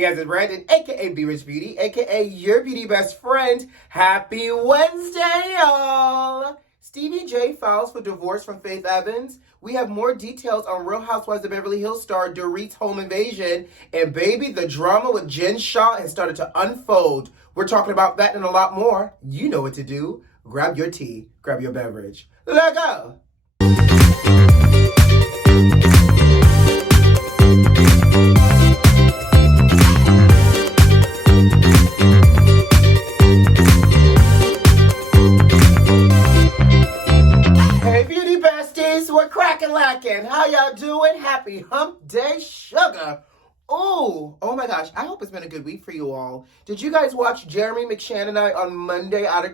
Hey guys, it's Brandon, aka B.Rich Beauty, aka your beauty best friend. Happy Wednesday, y'all! Stevie J files for divorce from Faith Evans. We have more details on Real Housewives of Beverly Hills star Dorit's home invasion. And baby, the drama with Jen Shah has started to unfold. We're talking about that and a lot more. You know what to do. Grab your tea, grab your beverage. Let go! We're cracking lacking. How y'all doing? Happy hump day, sugar. Oh my gosh. I hope it's been a good week for you all. Did you guys watch Jeremy McShann and I on Monday out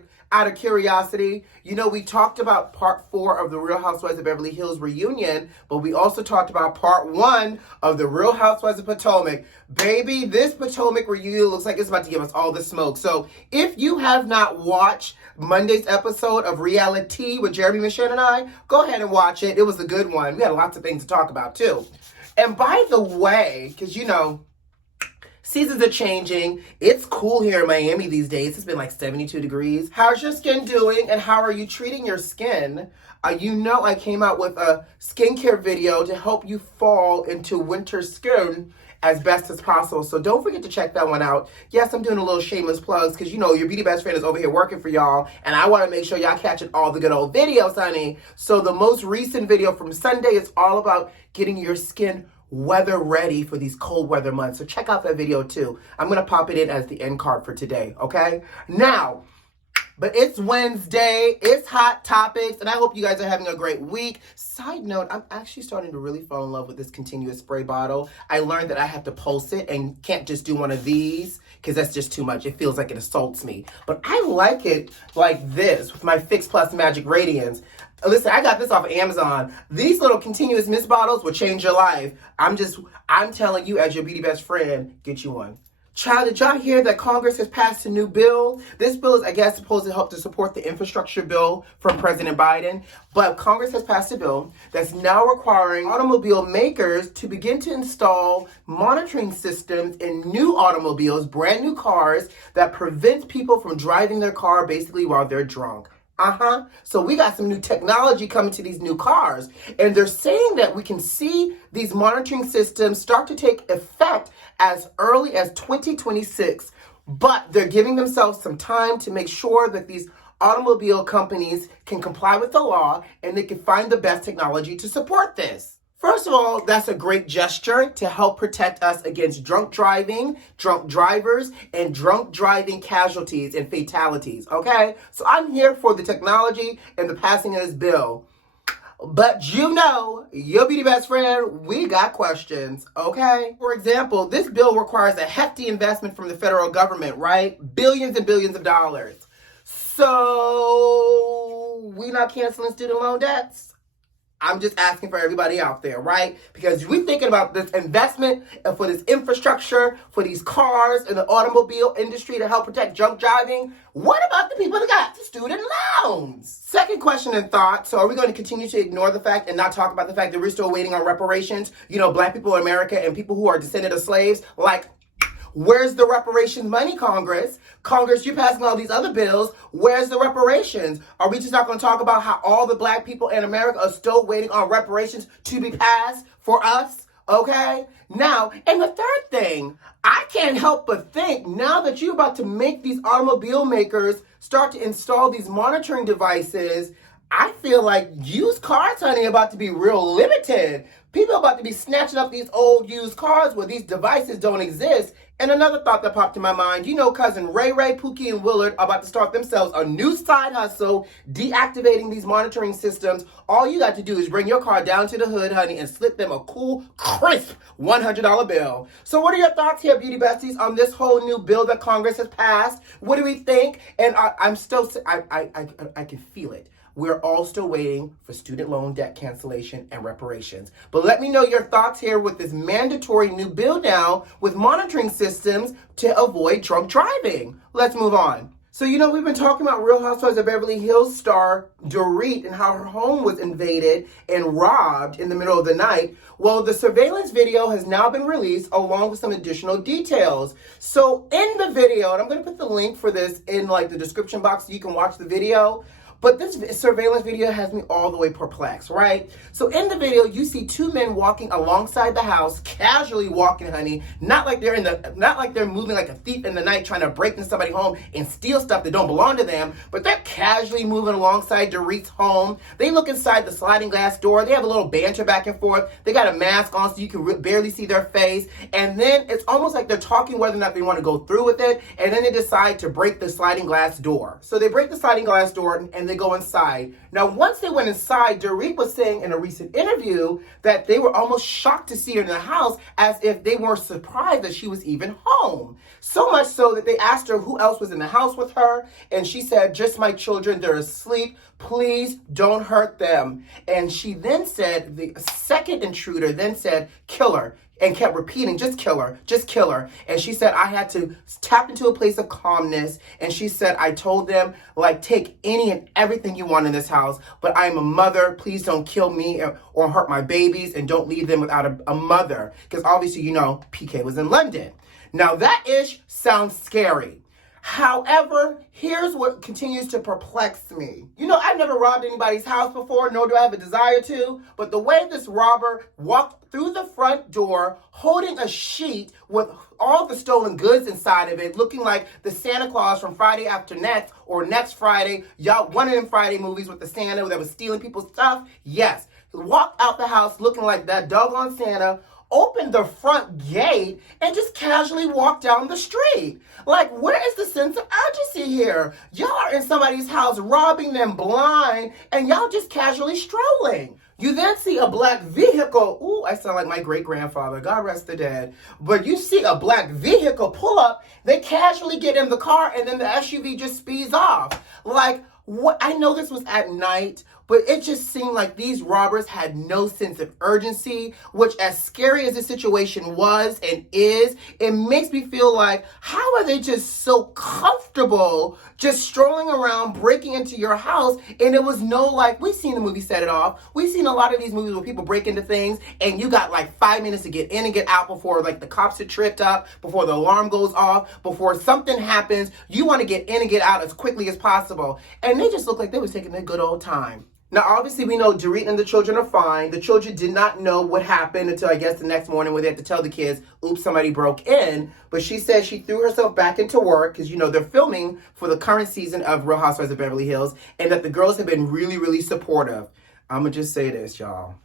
of curiosity? You know, we talked about part 4 of the Real Housewives of Beverly Hills reunion, but we also talked about part 1 of the Real Housewives of Potomac. Baby, this Potomac reunion looks like it's about to give us all the smoke. So if you have not watched Monday's episode of Reality with Jeremy McShann and I, go ahead and watch it. It was a good one. We had lots of things to talk about too. And by the way, because you know, seasons are changing. It's cool here in Miami these days. It's been like 72 degrees. How's your skin doing and how are you treating your skin? You know I came out with a skincare video to help you fall into winter skin as best as possible. So don't forget to check that one out. Yes, I'm doing a little shameless plugs because you know your beauty best friend is over here working for y'all and I want to make sure y'all catching all the good old videos, honey. So the most recent video from Sunday is all about getting your skin weather ready for these cold weather months. So check out that video too. I'm going to pop it in as the end card for today, okay? Now, but it's Wednesday, it's Hot Topics, and I hope you guys are having a great week. Side note, I'm actually starting to really fall in love with this continuous spray bottle. I learned that I have to pulse it and can't just do one of these because that's just too much. It feels like it assaults me. But I like it like this with my Fix Plus Magic Radiance. Listen, I got this off of Amazon. These little continuous mist bottles will change your life. I'm telling you as your beauty best friend, get you one. Child, did y'all hear that Congress has passed a new bill? This bill is, I guess, supposed to help to support the infrastructure bill from President Biden. But Congress has passed a bill that's now requiring automobile makers to begin to install monitoring systems in new automobiles, brand new cars, that prevents people from driving their car basically while they're drunk. So we got some new technology coming to these new cars. And they're saying that we can see these monitoring systems start to take effect as early as 2026. But they're giving themselves some time to make sure that these automobile companies can comply with the law and they can find the best technology to support this. First of all, that's a great gesture to help protect us against drunk driving, drunk drivers, and drunk driving casualties and fatalities, okay? So I'm here for the technology and the passing of this bill. But you know, your beauty best friend, we got questions, okay? For example, this bill requires a hefty investment from the federal government, right? Billions and billions of dollars. So, we not canceling student loan debts? I'm just asking for everybody out there, right? Because we're thinking about this investment and for this infrastructure, for these cars and the automobile industry to help protect drunk driving. What about the people that got the student loans? Second question and thought. So are we going to continue to ignore the fact and not talk about the fact that we're still waiting on reparations? You know, black people in America and people who are descendants of slaves, like, where's the reparations money, Congress? Congress, you're passing all these other bills. Where's the reparations? Are we just not going to talk about how all the black people in America are still waiting on reparations to be passed for us? Okay? Now, and the third thing, I can't help but think now that you're about to make these automobile makers start to install these monitoring devices, I feel like used cars, honey, are about to be real limited. People are about to be snatching up these old used cars where these devices don't exist. And another thought that popped in my mind, you know, cousin Ray, Pookie, and Willard are about to start themselves a new side hustle, deactivating these monitoring systems. All you got to do is bring your car down to the hood, honey, and slip them a cool, crisp $100 bill. So what are your thoughts here, beauty besties, on this whole new bill that Congress has passed? What do we think? And I can feel it. We're all still waiting for student loan debt cancellation and reparations. But let me know your thoughts here with this mandatory new bill now with monitoring systems to avoid drunk driving. Let's move on. So, you know, we've been talking about Real Housewives of Beverly Hills star Dorit and how her home was invaded and robbed in the middle of the night. Well, the surveillance video has now been released along with some additional details. So in the video, and I'm going to put the link for this in like the description box so you can watch the video. But this surveillance video has me all the way perplexed, right? So in the video, you see two men walking alongside the house, casually walking, honey. Not like they're moving like a thief in the night trying to break into somebody's home and steal stuff that don't belong to them. But they're casually moving alongside Dorit's home. They look inside the sliding glass door. They have a little banter back and forth. They got a mask on so you can barely see their face. And then it's almost like they're talking whether or not they want to go through with it. And then they decide to break the sliding glass door. So they break the sliding glass door and they go inside. Now, once they went inside, Dorit was saying in a recent interview that they were almost shocked to see her in the house, as if they weren't surprised that she was even home. So much so that they asked her who else was in the house with her, and she said, "Just my children, they're asleep. Please don't hurt them." And she then said, the second intruder then said, "Kill her," and kept repeating, "Just kill her, just kill her." And she said, "I had to tap into a place of calmness." And she said, "I told them, like, take any and everything you want in this house, but I am a mother. Please don't kill me or hurt my babies, and don't leave them without a mother." Because obviously, you know, PK was in London. Now that ish sounds scary. However, here's what continues to perplex me. You know, I've never robbed anybody's house before, nor do I have a desire to, but the way this robber walked through the front door holding a sheet with all the stolen goods inside of it, looking like the Santa Claus from Friday After Next or Next Friday, y'all, one of them Friday movies with the Santa that was stealing people's stuff. Yes, he walked out the house looking like that doggone Santa, opened the front gate, and just casually walked down the street. Like, where is the sense of urgency here? Y'all are in somebody's house robbing them blind, and y'all just casually strolling. You then see a black vehicle. Ooh, I sound like my great-grandfather. God rest the dead. But you see a black vehicle pull up. They casually get in the car, and then the SUV just speeds off. Like, what? I know this was at night, but it just seemed like these robbers had no sense of urgency, which, as scary as the situation was and is, it makes me feel like, how are they just so comfortable just strolling around, breaking into your house? And it was no, like, we've seen the movie Set It Off. We've seen a lot of these movies where people break into things and you got like 5 minutes to get in and get out before like the cops are tripped up, before the alarm goes off, before something happens. You want to get in and get out as quickly as possible. And they just look like they was taking a good old time. Now, obviously, we know Dorit and the children are fine. The children did not know what happened until, I guess, the next morning when they had to tell the kids, oops, somebody broke in. But she said she threw herself back into work because, you know, they're filming for the current season of Real Housewives of Beverly Hills, and that the girls have been really, really supportive. I'm going to just say this, y'all.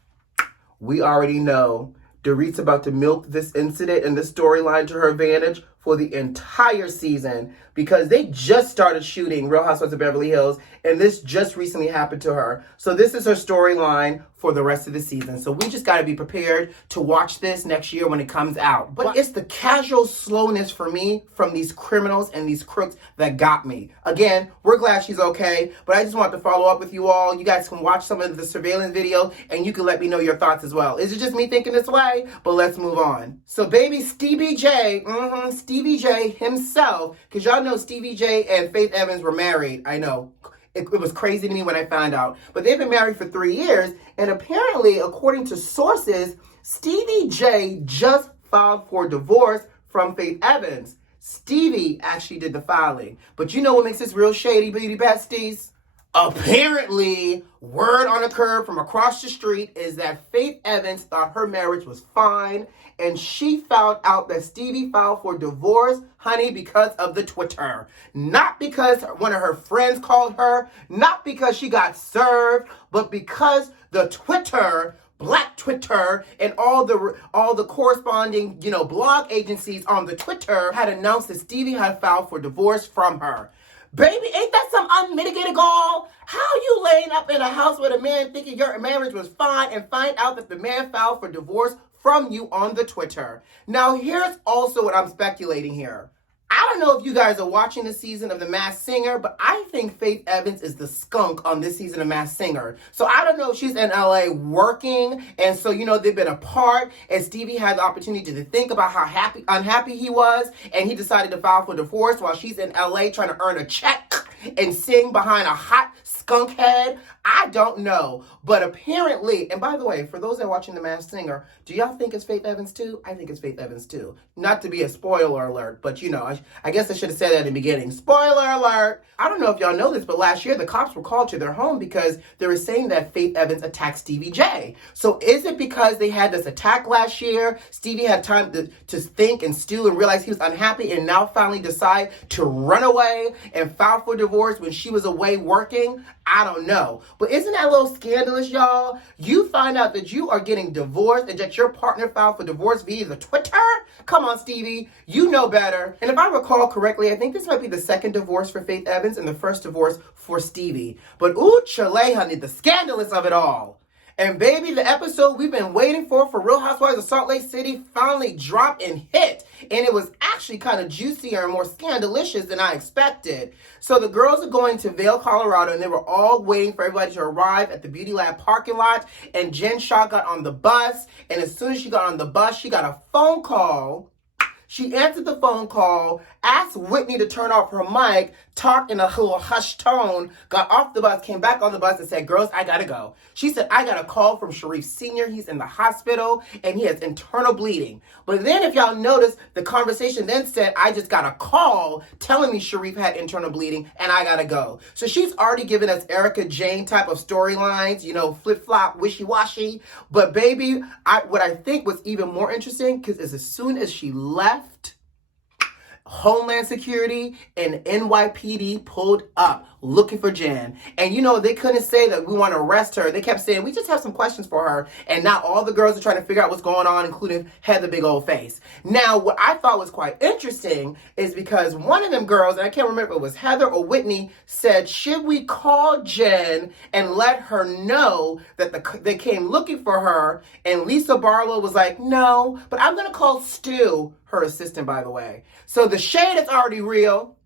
We already know Dorit's about to milk this incident and this storyline to her advantage for the entire season, because they just started shooting Real Housewives of Beverly Hills, and this just recently happened to her. So this is her storyline for the rest of the season. So we just got to be prepared to watch this next year when it comes out. But it's the casual slowness for me from these criminals and these crooks that got me. Again, we're glad she's okay, but I just want to follow up with you all. You guys can watch some of the surveillance video, and you can let me know your thoughts as well. Is it just me thinking this way? But let's move on. So baby Stevie J, Stevie J himself, because y'all know Stevie J and Faith Evans were married. I know. It was crazy to me when I found out. But they've been married for 3 years, and apparently, according to sources, Stevie J just filed for divorce from Faith Evans. Stevie actually did the filing. But you know what makes this real shady, beauty besties? Apparently, word on a curb from across the street is that Faith Evans thought her marriage was fine, and she found out that Stevie filed for divorce, honey, because of the Twitter. Not because one of her friends called her, not because she got served, but because the Twitter, Black Twitter, and all the corresponding, blog agencies on the Twitter had announced that Stevie had filed for divorce from her. Baby, ain't that some unmitigated gall? How you laying up in a house with a man thinking your marriage was fine and find out that the man filed for divorce from you on the Twitter? Now, here's also what I'm speculating here. I don't know if you guys are watching this season of The Masked Singer, but I think Faith Evans is the skunk on this season of Masked Singer. So I don't know if she's in LA working, and so, you know, they've been apart, and Stevie had the opportunity to think about how unhappy he was, and he decided to file for divorce while she's in LA trying to earn a check and sing behind a hot skunk head. I don't know, but apparently, and by the way, for those that are watching The Masked Singer, do y'all think it's Faith Evans too? I think it's Faith Evans too. Not to be a spoiler alert, but you know, I guess I should have said that in the beginning. Spoiler alert! I don't know if y'all know this, but last year the cops were called to their home because they were saying that Faith Evans attacked Stevie J. So is it because they had this attack last year? Stevie had time to think and stew and realize he was unhappy and now finally decide to run away and file for divorce when she was away working? I don't know. But isn't that a little scandalous, y'all? You find out that you are getting divorced and that your partner filed for divorce via the Twitter? Come on, Stevie. You know better. And if I recall correctly, I think this might be the second divorce for Faith Evans and the first divorce for Stevie. But ooh, Chile, honey, the scandalous of it all. And baby, the episode we've been waiting for Real Housewives of Salt Lake City finally dropped and hit. And it was actually kind of juicier and more scandalicious than I expected. So the girls are going to Vail, Colorado, and they were all waiting for everybody to arrive at the Beauty Lab parking lot. And Jen Shah got on the bus. And as soon as she got on the bus, she got a phone call. She answered the phone call, asked Whitney to turn off her mic, talked in a little hushed tone, got off the bus, came back on the bus and said, girls, I gotta go. She said, I got a call from Sharif Sr. He's in the hospital and he has internal bleeding. But then if y'all notice, the conversation then said, I just got a call telling me Sharif had internal bleeding and I gotta go. So she's already given us Erica Jane type of storylines, you know, flip-flop, wishy-washy. But baby, what I think was even more interesting, because as soon as she left, Homeland Security and NYPD pulled up looking for Jen. And you know, they couldn't say that we want to arrest her. They kept saying, we just have some questions for her. And now all the girls are trying to figure out what's going on, including Heather Big Old Face. Now, what I thought was quite interesting is because one of them girls, and I can't remember if it was Heather or Whitney, said, should we call Jen and let her know that they came looking for her? And Lisa Barlow was like, no, but I'm going to call Stu, her assistant, by the way. So the shade is already real.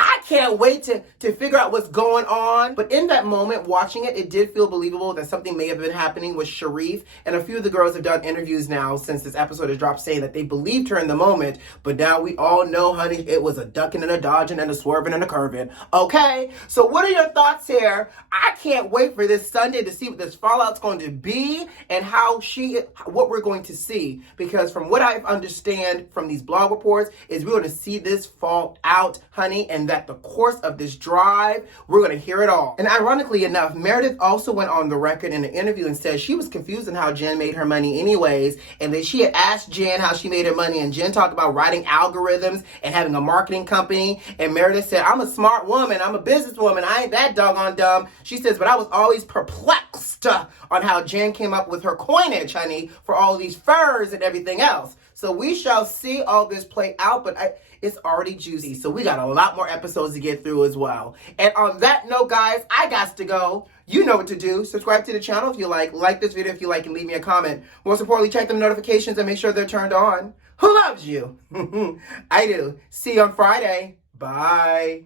I can't wait to figure out what's going on. But in that moment, watching it, it did feel believable that something may have been happening with Sharif. And a few of the girls have done interviews now since this episode has dropped saying that they believed her in the moment. But now we all know, honey, it was a ducking and a dodging and a swerving and a curving. Okay? So what are your thoughts here? I can't wait for this Sunday to see what this fallout's going to be and what we're going to see. Because from what I understand from these blog reports is we're going to see this fall out, honey, and that the course of this drive, we're going to hear it all. And ironically enough, Meredith also went on the record in an interview and said she was confused on how Jen made her money anyways, and that she had asked Jen how she made her money, and Jen talked about writing algorithms and having a marketing company, and Meredith said, I'm a smart woman, I'm a businesswoman, I ain't that doggone dumb. She says, but I was always perplexed on how Jen came up with her coinage, honey, for all of these furs and everything else. So we shall see all this play out, but it's already juicy. So we got a lot more episodes to get through as well. And on that note, guys, I got to go. You know what to do. Subscribe to the channel if you like this video if you like, and leave me a comment. Most importantly, check the notifications and make sure they're turned on. Who loves you? I do. See you on Friday. Bye.